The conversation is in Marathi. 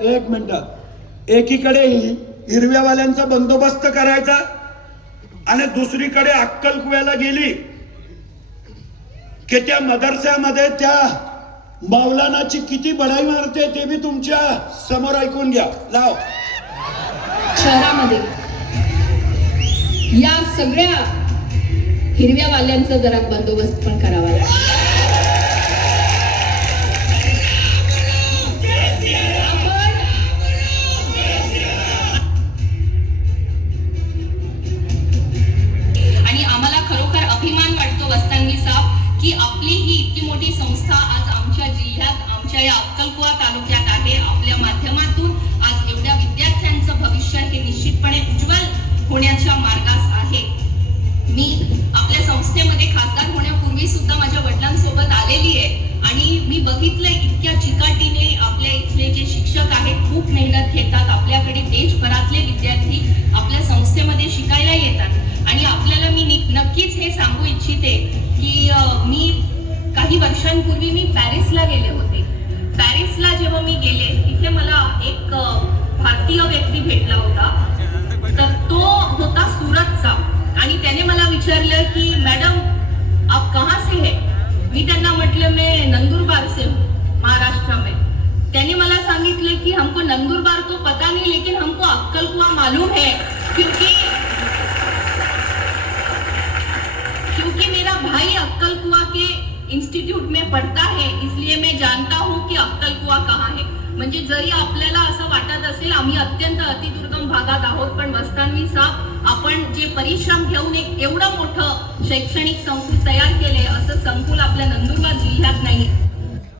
एक मिनिट. एकीकडेही हिरव्यावाल्यांचा बंदोबस्त करायचा आणि दुसरीकडे अक्कलकुव्याला गेली की त्या मदरस्यामध्ये त्या मौलानाची किती बढाई मारते ते मी तुमच्यासमोर ऐकून घ्या. लाव. शहरामध्ये. या सगळ्या हिरव्या वाल्यांचा जरा बंदोबस्त पण करावा लागेल. ही इतकी मोठी संस्था आज आमच्या जिल्ह्यात आमच्या या अक्कलकुवा तालुक्यात आहे. आपल्या माध्यमातून आज एवढ्या विद्यार्थ्यांचं भविष्य हे निश्चितपणे उज्ज्वल होण्याच्या मार्गास आहे. मी आपल्या संस्थेमध्ये खासदार होण्यापूर्वी सुद्धा माझ्या वडिलांसोबत आलेली आहे. आणि मी बघितलंय इतक्या चिकाटीने आपल्या इथले जे शिक्षक आहेत खूप मेहनत घेतात. आपल्याकडे देश विद्यार्थी आपल्या संस्थेमध्ये शिकायला येतात आणि आपल्याला मी नि- नक्कीच हे सांगू इच्छिते की अं, मी काही वर्षांपूर्वी मी पॅरिसला गेले होते. पॅरिसला जेव्हा मी गेले तिथे मला एक भारतीय व्यक्ती भेटला होता. तर तो होता सुरतचा. आणि त्याने मला विचारलं की मॅडम आप कहाँ से है? मी त्यांना म्हटलं मी नंदुरबार से हूँ महाराष्ट्र में. त्याने मला सांगितलं की हमको नंदुरबार तो पता नहीं लेकिन हमको अक्कलकुआ मालूम है क्योंकि क्योंकि मेरा भाई अक्कल इंस्टिट्यूट में पढ़ता है इसलिए मैं जानता हूँ कि अक्कलकुआ कहा है। म्हणजे जरी आपल्याला असं वाटत असेल आम्ही अत्यंत अतिदुर्गम भागात आहोत पण वस्तांनी साहेब आपण जे परिश्रम घेऊन एक एवढं मोठं शैक्षणिक संकुल तयार केले असं संकुल आपल्या नंदुरबार जिल्ह्यात नाही